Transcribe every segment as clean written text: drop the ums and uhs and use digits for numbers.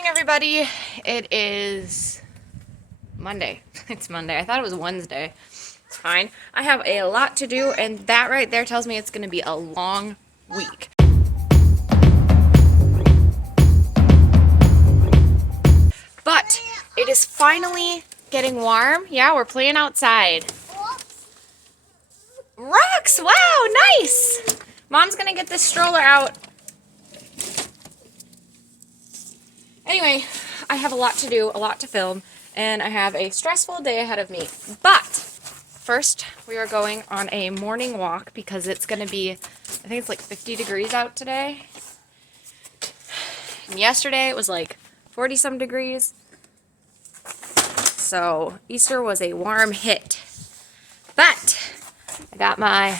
Hey everybody, it is Monday. It's Monday. I thought it was Wednesday. It's fine. I have a lot to do, and that right there tells me it's going to be a long week. But it is finally getting warm. Yeah, we're playing outside. Rocks! Wow, nice! Mom's going to get this stroller out. Anyway, I have a lot to do, a lot to film, and I have a stressful day ahead of me. But first, we are going on a morning walk because it's going to be, I think it's like 50 degrees out today. And yesterday it was like 40 some degrees. So Easter was a warm hit. But I got my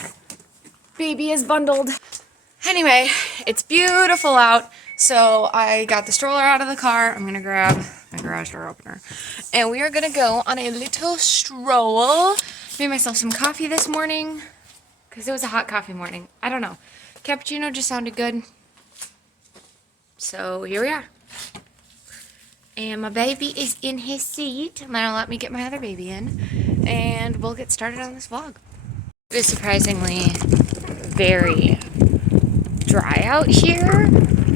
baby is bundled. Anyway, it's beautiful out. So I got the stroller out of the car. I'm going to grab my garage door opener. And we are going to go on a little stroll. Made myself some coffee this morning because it was a hot coffee morning. I don't know. Cappuccino just sounded good. So here we are. And my baby is in his seat. And that'll let me get my other baby in. And we'll get started on this vlog. It is surprisingly very dry out here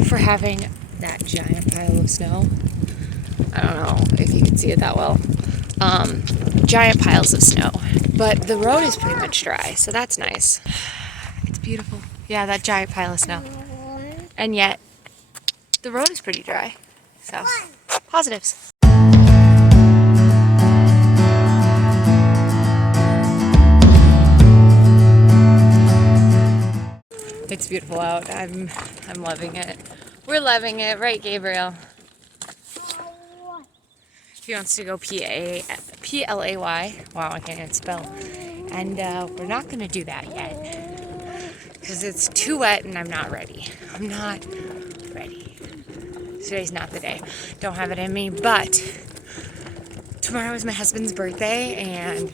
for having that giant pile of snow. I don't know if you can see it that well. Giant piles of snow. But the road is pretty much dry, so that's nice. It's beautiful. Yeah, that giant pile of snow. And yet, the road is pretty dry. So, positives. It's beautiful out. I'm loving it. We're loving it, right, Gabriel? He wants to go P-L-A-Y. Wow, I can't even spell. And we're not going to do that yet because it's too wet and I'm not ready. I'm not ready. Today's not the day. Don't have it in me, but tomorrow is my husband's birthday and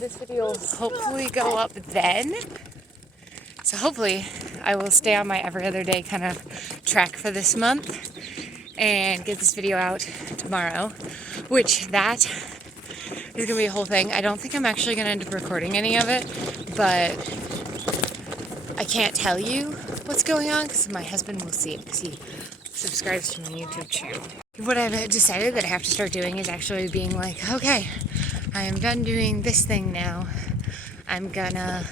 this video will hopefully go up then. So hopefully I will stay on my every other day kind of track for this month and get this video out tomorrow, which that is going to be a whole thing. I don't think I'm actually going to end up recording any of it, but I can't tell you what's going on because my husband will see it because he subscribes to my YouTube channel. What I've decided that I have to start doing is actually being like, okay, I am done doing this thing now. I'm gonna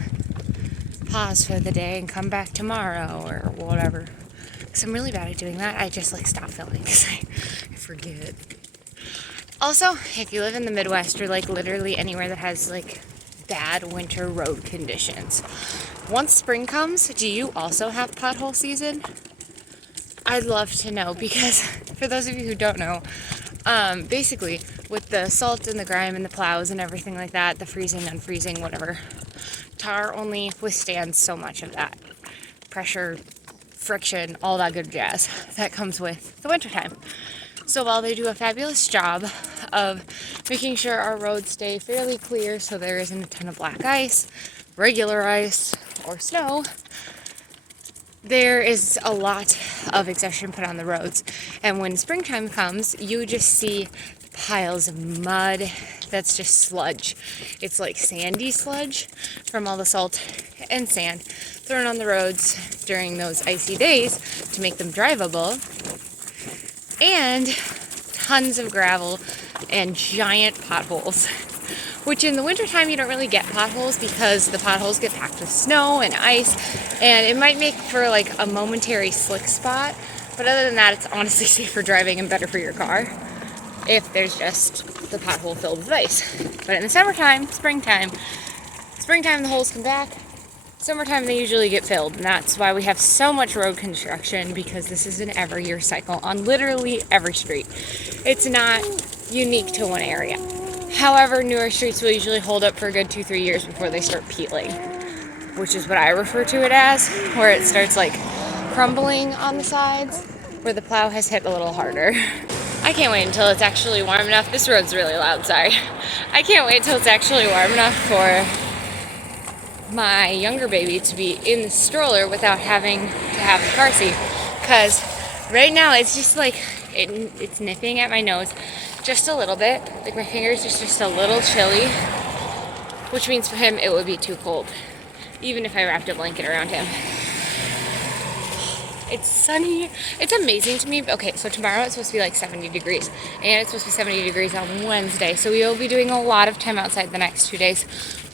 pause for the day and come back tomorrow or whatever. Because I'm really bad at doing that. I just like stop filming because I forget. Also, if you live in the Midwest or like literally anywhere that has like bad winter road conditions, once spring comes, do you also have pothole season? I'd love to know because for those of you who don't know, basically with the salt and the grime and the plows and everything like that, the freezing, unfreezing, whatever, tar only withstands so much of that pressure, friction, all that good jazz that comes with the wintertime. So while they do a fabulous job of making sure our roads stay fairly clear so there isn't a ton of black ice, regular ice, or snow, there is a lot of exertion put on the roads. And when springtime comes, you just see piles of mud that's just sludge. It's like sandy sludge from all the salt and sand thrown on the roads during those icy days to make them drivable. And tons of gravel and giant potholes. Which in the wintertime you don't really get potholes because the potholes get packed with snow and ice, and it might make for like a momentary slick spot, but other than that it's honestly safer driving and better for your car if there's just the pothole filled with ice. But in the summertime, springtime the holes come back. Summertime they usually get filled, and that's why we have so much road construction, because this is an every year cycle on literally every street. It's not unique to one area. However, newer streets will usually hold up for a good 2-3 years before they start peeling, which is what I refer to it as, where it starts like crumbling on the sides, where the plow has hit a little harder. I can't wait until it's actually warm enough. This road's really loud, sorry. I can't wait until it's actually warm enough for my younger baby to be in the stroller without having to have the car seat. Because right now it's just like, It's nipping at my nose just a little bit. Like my fingers are just a little chilly, which means for him it would be too cold, even if I wrapped a blanket around him. It's sunny. It's amazing to me. Okay, so tomorrow it's supposed to be like 70 degrees, and it's supposed to be 70 degrees on Wednesday. So we will be doing a lot of time outside the next 2 days,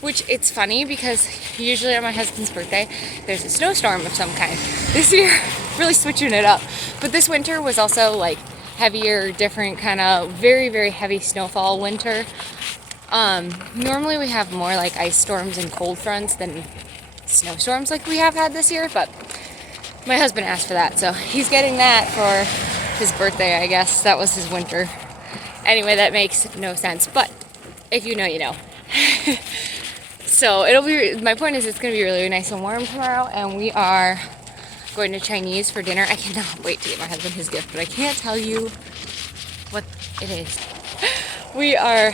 which it's funny because usually on my husband's birthday, there's a snowstorm of some kind. This year, really switching it up. But this winter was also like heavier, different kind of very, very heavy snowfall winter. Normally we have more like ice storms and cold fronts than snowstorms like we have had this year, but my husband asked for that, so he's getting that for his birthday, I guess. That was his winter. Anyway, that makes no sense, but if you know, you know. So it'll be, my point is it's going to be really nice and warm tomorrow, and we are going to Chinese for dinner. I cannot wait to get my husband his gift, but I can't tell you what it is. We are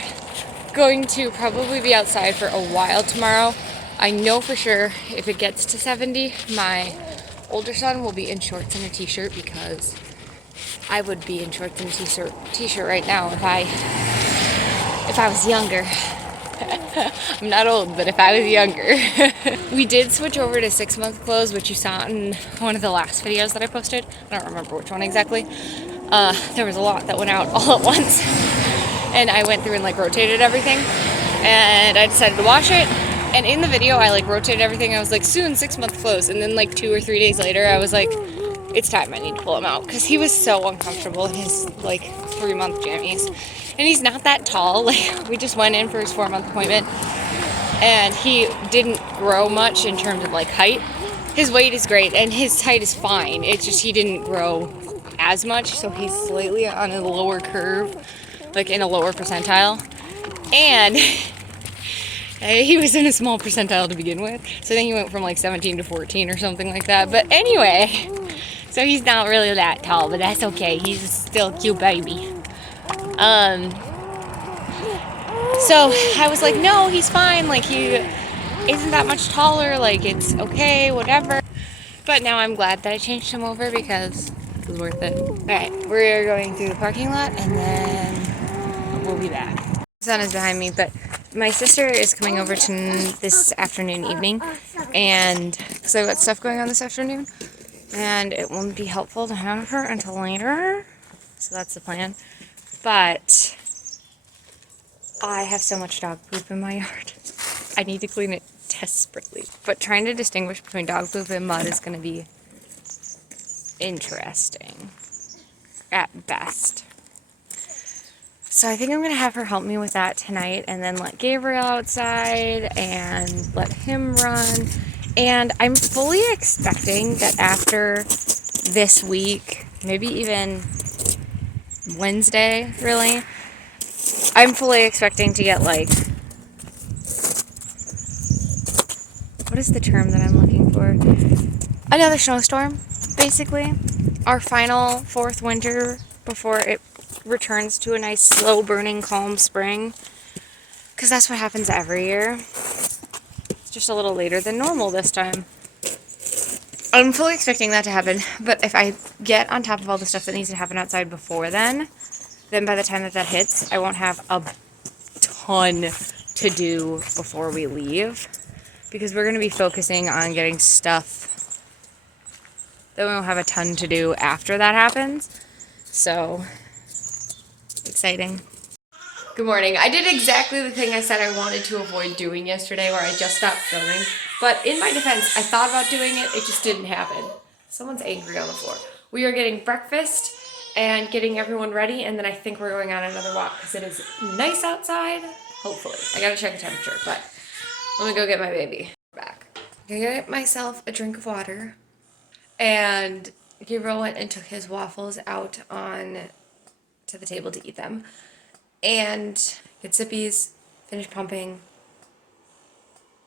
going to probably be outside for a while tomorrow. I know for sure if it gets to 70, my older son will be in shorts and a t-shirt, because I would be in shorts and a t-shirt right now if I was younger. I'm not old, but if I was younger. We did switch over to 6-month clothes, which you saw in one of the last videos that I posted. I don't remember which one exactly. There was a lot that went out all at once, and I went through and like rotated everything, and I decided to wash it. And in the video, I like rotated everything. I was like, soon 6-month clothes. And then like 2 or 3 days later, I was like, it's time. I need to pull him out. Because he was so uncomfortable in his like 3-month jammies. And he's not that tall. Like, we just went in for his 4-month appointment. And he didn't grow much in terms of like height. His weight is great and his height is fine. It's just he didn't grow as much. So he's slightly on a lower curve, like in a lower percentile. And he was in a small percentile to begin with, so then he went from like 17 to 14 or something like that. But anyway, so he's not really that tall, but that's okay. He's still a cute baby. So I was like, no, he's fine. Like, he isn't that much taller. Like, it's okay, whatever. But now I'm glad that I changed him over because it was worth it. All right, we're going through the parking lot, and then we'll be back. The sun is behind me, but my sister is coming over to this afternoon, evening, and because I've got stuff going on this afternoon, and it won't be helpful to have her until later, so that's the plan. But I have so much dog poop in my yard. I need to clean it desperately. But trying to distinguish between dog poop and mud is going to be interesting at best. So I think I'm going to have her help me with that tonight, and then let Gabriel outside and let him run. And I'm fully expecting that after this week, maybe even Wednesday, really, I'm fully expecting to get like, what is the term that I'm looking for? Another snowstorm, basically. Our final 4th winter before it returns to a nice, slow burning, calm spring, because that's what happens every year. It's just a little later than normal this time. I'm fully expecting that to happen, but if I get on top of all the stuff that needs to happen outside before then by the time that hits, I won't have a ton to do before we leave, because we're going to be focusing on getting stuff that we won't have a ton to do after that happens. So exciting. Good morning. I did exactly the thing I said I wanted to avoid doing yesterday, where I just stopped filming. But in my defense, I thought about doing it, it just didn't happen. Someone's angry on the floor. We are getting breakfast and getting everyone ready, and then I think we're going on another walk because it is nice outside. Hopefully. I gotta check the temperature, but let me go get my baby. Back. I'm gonna get myself a drink of water, and Gabriel went and took his waffles out on to the table to eat them, and get sippies, finish pumping.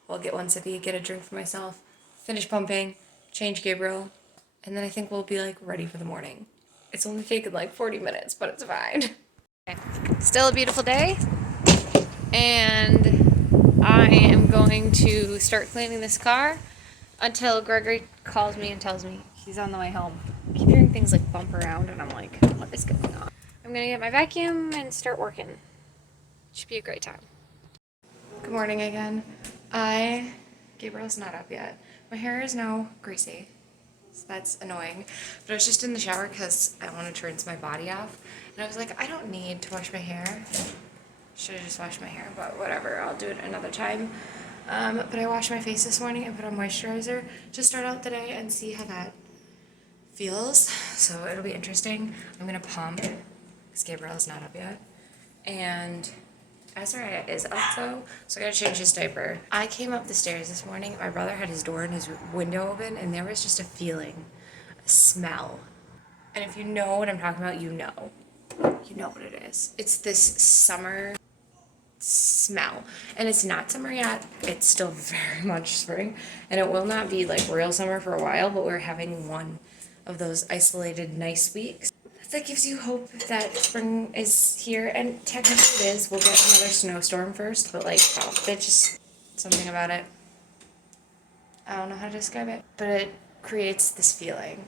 Well, get one sippy, get a drink for myself, finish pumping, change Gabriel, and then I think we'll be like ready for the morning. It's only taken like 40 minutes, but it's fine. Okay. Still a beautiful day, and I am going to start cleaning this car until Gregory calls me and tells me She's on the way home. I keep hearing things like bump around and I'm like, what is going on? I'm gonna get my vacuum and start working. Should be a great time. Good morning again. Gabriel's not up yet. My hair is now greasy, so that's annoying. But I was just in the shower because I wanted to rinse my body off. And I was like, I don't need to wash my hair. Should have just washed my hair, but whatever, I'll do it another time. But I washed my face this morning and put on moisturizer to start out the day and see how that feels. So it'll be interesting. I'm gonna pump because Gabriel's not up yet. And Azariah is up though, so I gotta change his diaper. I came up the stairs this morning. My brother had his door and his window open, and there was just a feeling, a smell. And if you know what I'm talking about, you know. You know what it is. It's this summer smell. And it's not summer yet. It's still very much spring. And it will not be like real summer for a while, but we're having one of those isolated nice weeks. That gives you hope that spring is here, and technically it is. We'll get another snowstorm first, but like, oh, it's just something about it. I don't know how to describe it, but it creates this feeling.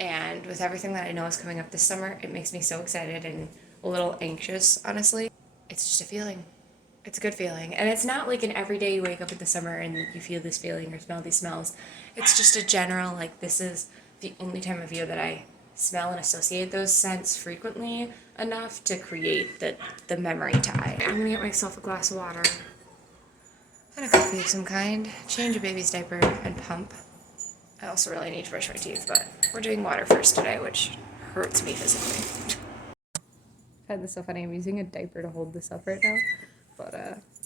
And with everything that I know is coming up this summer, it makes me so excited and a little anxious, honestly. It's just a feeling. It's a good feeling. And it's not like an everyday you wake up in the summer and you feel this feeling or smell these smells. It's just a general, like, this is the only time of year that I smell and associate those scents frequently enough to create the memory tie. I'm gonna get myself a glass of water and a coffee of some kind, change a baby's diaper, and pump. I also really need to brush my teeth, but we're doing water first today, which hurts me physically. I find this so funny. I'm using a diaper to hold this up right now, but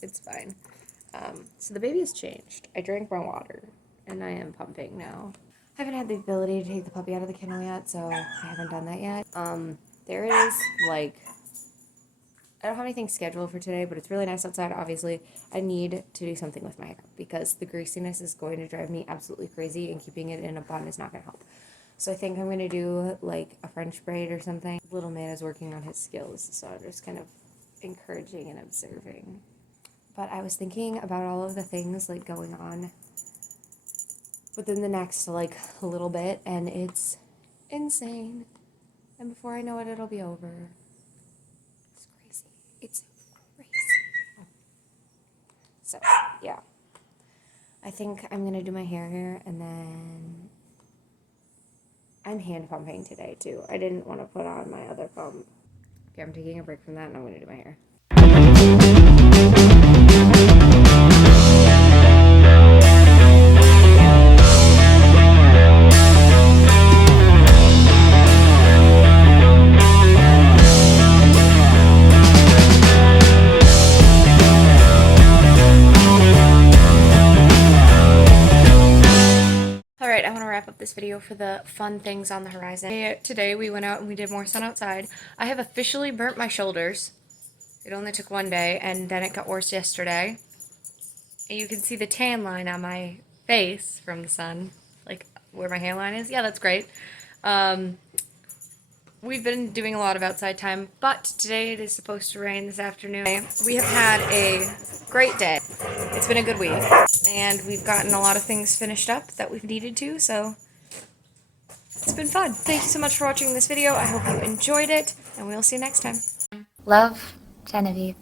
it's fine. So the baby has changed. I drank my water, and I am pumping now. I haven't had the ability to take the puppy out of the kennel yet, so I haven't done that yet. There is, like, I don't have anything scheduled for today, but it's really nice outside, obviously. I need to do something with my hair, because the greasiness is going to drive me absolutely crazy, and keeping it in a bun is not going to help. So I think I'm going to do, like, a French braid or something. Little man is working on his skills, so I'm just kind of encouraging and observing. But I was thinking about all of the things, like, going on within the next, like, little bit, and it's insane. And before I know it, it'll be over. It's crazy. It's crazy. So, yeah. I think I'm gonna do my hair here, and then I'm hand pumping today, too. I didn't want to put on my other pump. Okay, I'm taking a break from that, and I'm gonna do my hair. Alright, I want to wrap up this video for the fun things on the horizon. Today we went out and we did more sun outside. I have officially burnt my shoulders. It only took one day, and then it got worse yesterday. And you can see the tan line on my face from the sun, like where my hairline is. Yeah, that's great. We've been doing a lot of outside time, but today it is supposed to rain this afternoon. We have had a great day. It's been a good week, and we've gotten a lot of things finished up that we've needed to, so it's been fun. Thank you so much for watching this video. I hope you enjoyed it, and we'll see you next time. Love, Genevieve.